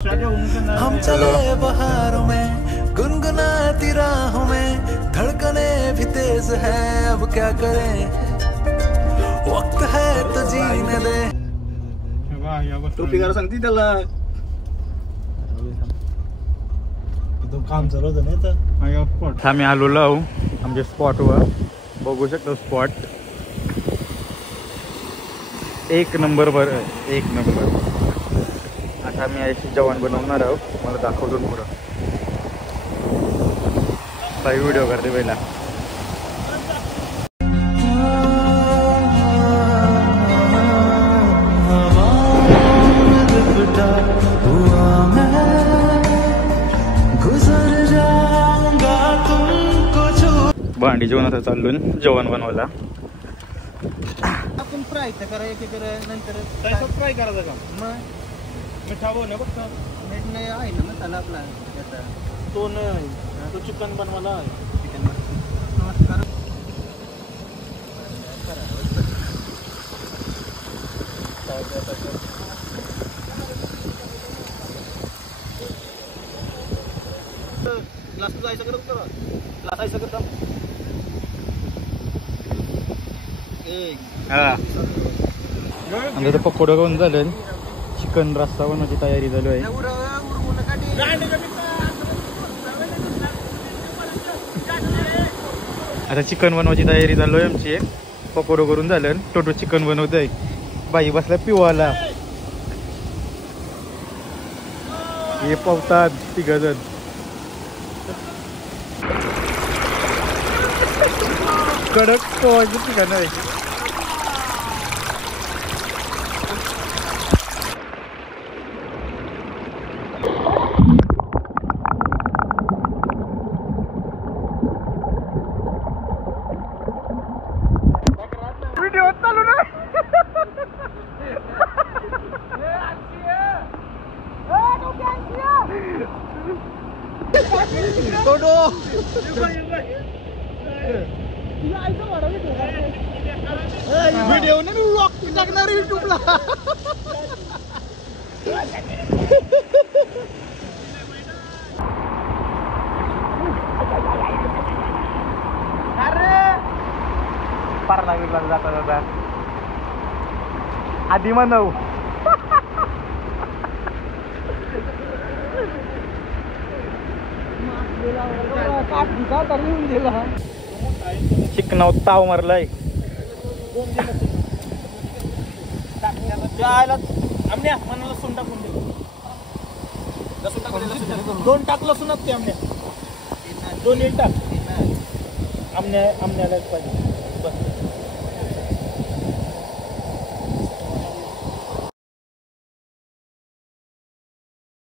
हम चले बहारों में गुनगुनाती राहों में धड़कने भी तेज है अब क्या करें वक्त है तो जीने दे टोपी करा सांगती त्याला काम चालू होतं नाही तर आम्ही आलेलो आहो आमच्या स्पॉटवर बघू शकतो स्पॉट एक नंबर एक नंबर आता मी याची जेवण बनवणार आहोत मला दाखवतो पुढं काही व्हिडिओ करते पहिला भांडी जेवणाचं चाललो जेवण बनवायला आपण फ्राय तर करा एक नंतर फ्राय करायचं का मग मिठा ना फक्त मीठ नाही आहे ना मसाला आपला तो नाही तो चिकन बनवायला आहे चिकन नमस्कार ग्लास जायचं करत करा ग्लास जायचं करता आमचं पकोडं घेऊन झालं चिकन रस्सा बनवायची तयारी चालू आहे आता चिकन बनवायची तयारी चालू आहे आमची पकोडं करून झालं टोटो चिकन बनवत आहे बाई बसला पिवाला हे पावतात तिघजण कडक पोहायचं ठिकाण आहे व्हिडिओ चालू ना व्हिडिओ ना मी व्लॉग टाकणार युट्यूबला पारला विरला जाता जाता आधी म्हणव चिकनाव ताव मारलाय आमन्या मला लसूण टाकून दे दोन टाक लसूणात ते आमन्या दोन टाक आमन्यालाच पाहिजे